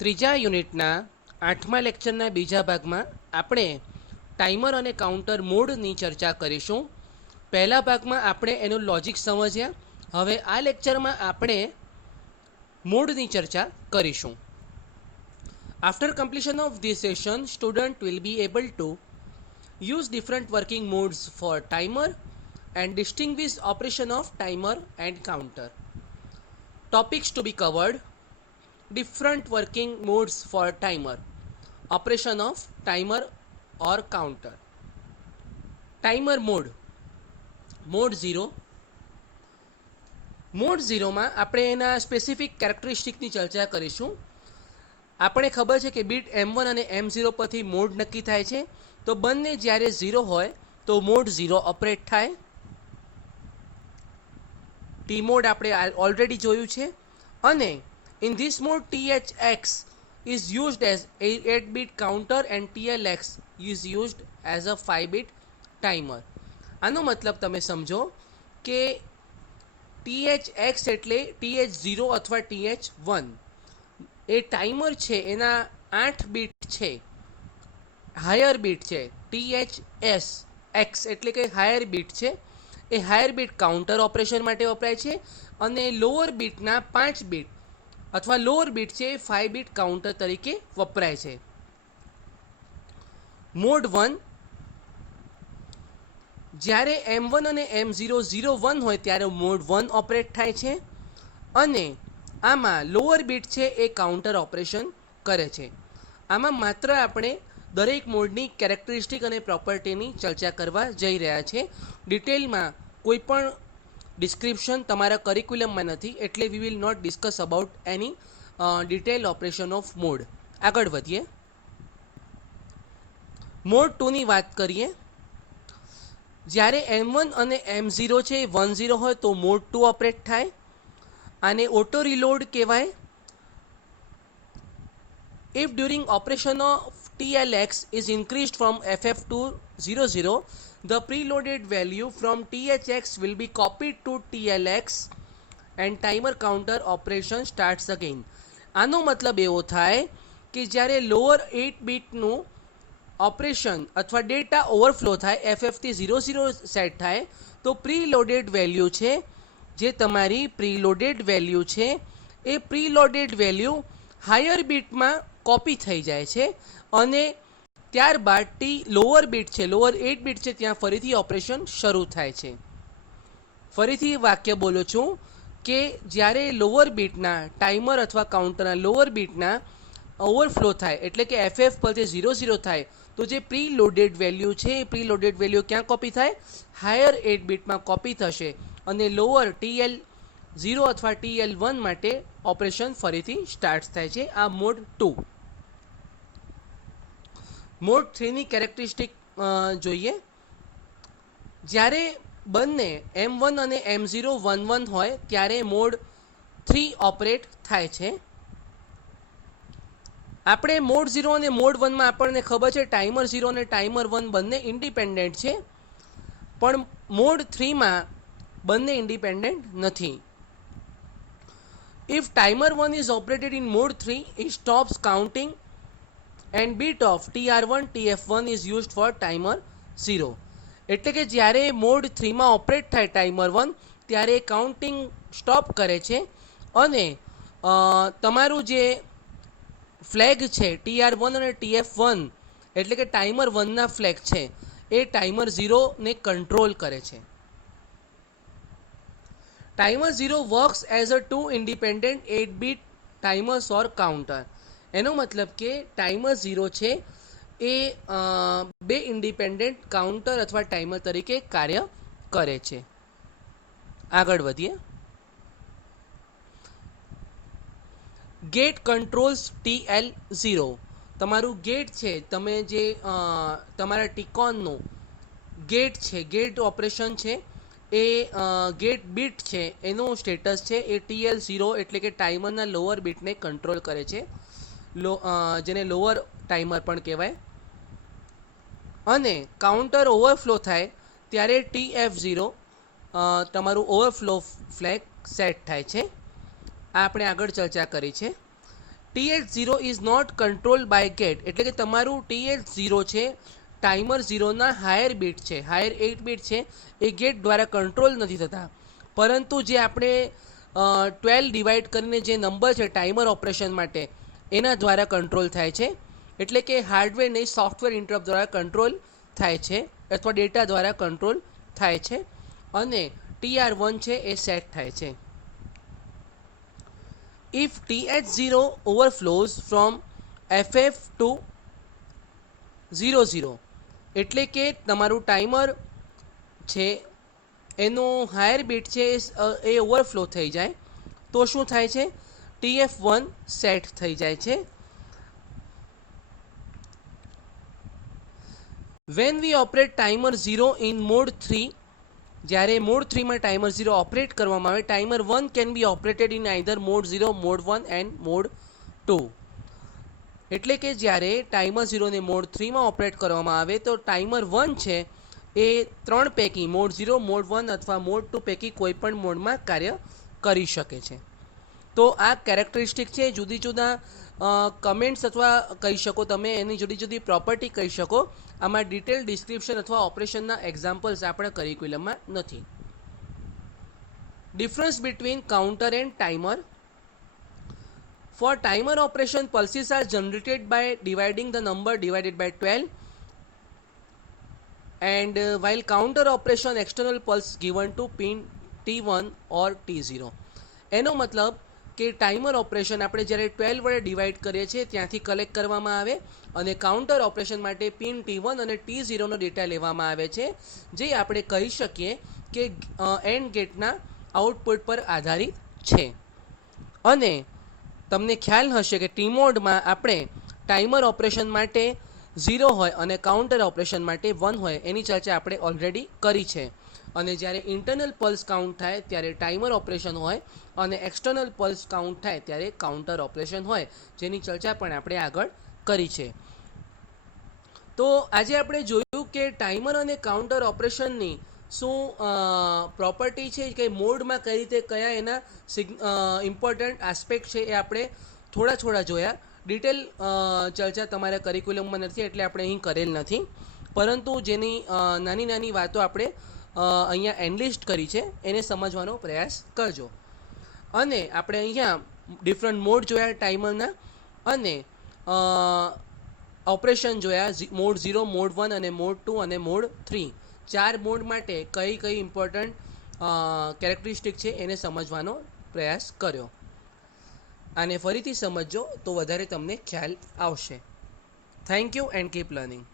ત્રીજા યુનિટના 8મા લેક્ચરના બીજા ભાગમાં આપણે ટાઈમર અને કાઉન્ટર મોડની ચર્ચા કરીશું. પહેલા ભાગમાં આપણે એનું લોજિક સમજ્યા. હવે આ લેક્ચરમાં આપણે મોડની ચર્ચા કરીશું. After completion of this session, student will be able to use different working modes for timer and distinguish operation of timer and counter. Topics to be covered: different working modes for timer, operation of timer or counter. Timer mode, mode 0. Mode 0માં આપણે એના specific કેરેક્ટરિસ્ટિકની ચર્ચા કરીશું. આપણે ખબર છે કે bit M1 અને M0 પરથી મોડ નક્કી થાય છે. તો બંને જ્યારે 0 હોય તો મોડ 0 ઓપરેટ થાય. ટી મોડ આપણે ઓલરેડી જોયું છે. અને in this mode THX is used as 8-bit counter and TLX is used as a 5-bit timer. આનો મતલબ તમે સમજો કે THX એટલે TH0 અથવા TH1 એ ટાઈમર છે એના 8 બીટ છે, હાયર બીટ છે. THS X એટલે કે હાયર બીટ છે, એ હાયર બીટ કાઉન્ટર ઓપરેશન માટે વપરાય છે. અને લોઅર બીટના 5 બીટ અથવા લોઅર બીટ છે એ 5 બીટ કાઉન્ટર તરીકે વપરાય છે. મોડ 1, જ્યારે M1 અને M0 01 હોય ત્યારે મોડ 1 ઓપરેટ થાય છે. અને આમાં લોઅર બીટ છે એ કાઉન્ટર ઓપરેશન કરે છે. આમાં માત્ર આપણે દરેક મોડની કેરેક્ટરિસ્ટિક અને પ્રોપર્ટીની ચર્ચા કરવા જઈ રહ્યા છે. ડિટેલમાં કોઈ પણ ડિસ્ક્રિપ્શન તમારા કરિક્યુલમમાં નથી, એટલે we will not discuss about any detail operation of mode. આગળ વધીએ. મોડ 2ની વાત કરીએ. જ્યારે M1 અને M0 છે 10 હોય તો મોડ 2 ઓપરેટ થાય. આને ઓટો રિલોડ કહેવાય. If during operation of TLX is increased from FF to 00, the preloaded value from THX will be copied to TLX and timer counter operation starts again. આનો મતલબ એવો થાય કે જ્યારે લોઅર 8 બીટનું ઓપરેશન અથવા ડેટા ઓવરફ્લો થાય, FF થી 00 સેટ થાય, તો પ્રીલોડેડ વેલ્યુ છે, જે તમારી પ્રીલોડેડ વેલ્યુ છે એ પ્રીલોડેડ વેલ્યુ હાયર બીટમાં કોપી થઈ જાય છે. અને ત્યારબાદ લોઅર બીટ છે, લોઅર 8 બીટ છે, ત્યાં ફરીથી ઓપરેશન શરૂ થાય છે. ફરીથી વાક્ય બોલું છું કે જ્યારે લોઅર બીટના ટાઈમર અથવા કાઉન્ટરના લોઅર બીટના ઓવરફ્લો થાય, એટલે કે FF પરથી 00 થાય, તો જે પ્રીલોડેડ વેલ્યુ છે એ પ્રીલોડેડ વેલ્યુ ક્યાં કોપી થાય? હાયર 8 બીટમાં કોપી થશે. અને લોઅર TL0 અથવા TL1 માટે ઓપરેશન ફરીથી સ્ટાર્ટ થાય છે. આ મોડ 2. મોડ 3ની કેરેક્ટરિસ્ટિક જોઈએ. જ્યારે બંને M1 અને M0 11 હોય ત્યારે મોડ 3 ઓપરેટ થાય છે. આપણે મોડ 0 અને મોડ 1માં આપણને ખબર છે ટાઈમર 0 અને ટાઈમર 1 બંને ઇન્ડિપેન્ડન્ટ છે. પણ મોડ 3માં બંને ઇન્ડિપેન્ડન્ટ નથી. If timer 1 is operated in mode 3, it stops counting and bit of TR1 TF1 is used for timer 0. એટલે કે જ્યારે મોડ 3માં ઓપરેટ થાય ટાઈમર 1 ત્યારે કાઉન્ટિંગ સ્ટોપ કરે છે. અને તમારું જે ફ્લેગ છે TR1 અને TF1 એટલે કે ટાઈમર 1ના ફ્લેગ છે એ ટાઈમર 0ને કંટ્રોલ કરે છે. Timer 0 works as a 2 independent 8-bit timers or counter. એનો મતલબ કે ટાઈમર 0 છે એ 2 ઇન્ડિપેન્ડન્ટ કાઉન્ટર અથવા ટાઈમર તરીકે કાર્ય કરે છે. આગળ વધીએ. Gate controls TL0. તમારું ગેટ છે, તમે જે તમારા ટીકોનનું ગેટ છે, ગેટ ઓપરેશન છે, એ ગેટ બીટ છે એનું સ્ટેટસ છે એ TL0 એટલે કે ટાઈમરના લોઅર બીટને કંટ્રોલ કરે છે, જેને લોઅર ટાઈમર પણ કહેવાય. અને કાઉન્ટર ઓવરફ્લો થાય ત્યારે TF0 તમારું ઓવરફ્લો ફ્લેગ સેટ થાય છે. આ આપણે આગળ ચર્ચા કરી છે. TH0 is not control by gate, એટલે કે તમારું TH0 છે ટાઈમર 0ના હાયર બીટ છે, હાયર 8 બીટ છે, એ ગેટ દ્વારા કંટ્રોલ નથી થતા. પરંતુ જે આપણે 12 ડિવાઈડ કરીને જે નંબર છે ટાઈમર ઓપરેશન માટે એના દ્વારા કંટ્રોલ થાય છે. એટલે કે હાર્ડવેર નહીં, સોફ્ટવેર ઇન્ટરપ્ટ દ્વારા કંટ્રોલ થાય છે અથવા ડેટા દ્વારા કંટ્રોલ થાય છે અને TR1 છે એ સેટ થાય છે. If TH0 overflows from FF to 00, એટલે કે તમારું ટાઈમર છે એનો હાયર બીટ છે એ ઓવરફ્લો થઈ જાય તો શું થાય છે? TF1 સેટ થઈ જાય છે. When we operate timer 0 in mode 3, જ્યારે મોડ 3માં ટાઈમર 0 ઓપરેટ કરવામાં આવે, timer 1 can be operated in either mode 0, mode 1 and mode 2. એટલે કે જ્યારે ટાઈમર 0ને મોડ 3માં ઓપરેટ કરવામાં આવે તો ટાઈમર 1 છે એ 3 પૈકી મોડ 0, મોડ 1 અથવા મોડ 2 પૈકી કોઈ પણ મોડમાં કાર્ય કરી શકે છે. તો આ કેરેક્ટરિસ્ટિક છે. જુદી જુદા કમેન્ટ્સ અથવા કહી શકો તમે એની જુદી જુદી પ્રોપર્ટી કહી શકો. આમાં ડિટેલ ડિસ્ક્રિપ્શન અથવા ઓપરેશનના એક્ઝામ્પલ્સ આપણા કરિક્યુલમમાં નથી. Difference between counter and timer. For timer operation, pulses are generated by dividing the number divided by 12, and while counter operation, external pulse given to pin T1 or T0. એનો મતલબ કે timer operation આપણે જ્યારે 12 વડે divide કરીએ છીએ ત્યાંથી collect કરવામાં આવે અને કાઉન્ટર ઓપરેશન માટે પિન T1 અને T0નો ડેટા લેવામાં આવે છે, જે આપણે કહી શકીએ કે એન્ડ ગેટના આઉટપુટ પર આધારિત છે. અને તમને ખ્યાલ હશે કે ટી મોડમાં આપણે ટાઈમર ઓપરેશન માટે 0 હોય અને કાઉન્ટર ઓપરેશન માટે 1 હોય એની ચર્ચા આપણે ઓલરેડી કરી છે. અને જ્યારે ઇન્ટરનલ પલ્સ કાઉન્ટ થાય ત્યારે ટાઈમર ઓપરેશન હોય અને એક્સટર્નલ પલ્સ કાઉન્ટ થાય ત્યારે કાઉન્ટર ઓપરેશન હોય, જેની ચર્ચા પણ આપણે આગળ કરી છે. તો આજે આપણે જોયું કે ટાઈમર અને કાઉન્ટર ઓપરેશનની શું પ્રોપર્ટી છે કે મોડમાં કઈ રીતે કયા એના ઇમ્પોર્ટન્ટ આસ્પેક્ટ છે એ આપણે થોડા જોયા. ડિટેલ ચર્ચા તમારા કરિક્યુલમમાં નથી એટલે આપણે અહીં કરેલ નથી, પરંતુ જેની નાની નાની વાતો આપણે અહીંયા એનલિસ્ટ કરી છે એને સમજવાનો પ્રયાસ કરજો. અને આપણે અહીંયા ડિફરન્ટ મોડ જોયા ટાઈમરના અને ઓપરેશન જોયા, મોડ 0, મોડ 1 અને મોડ 2 અને મોડ 3. 4 મોડ માટે કઈ ઇમ્પોર્ટન્ટ કેરેક્ટરિસ્ટિક છે એને સમજવાનો પ્રયાસ કર્યો. આને ફરીથી સમજજો તો વધારે તમને ખ્યાલ આવશે. Thank you and keep learning.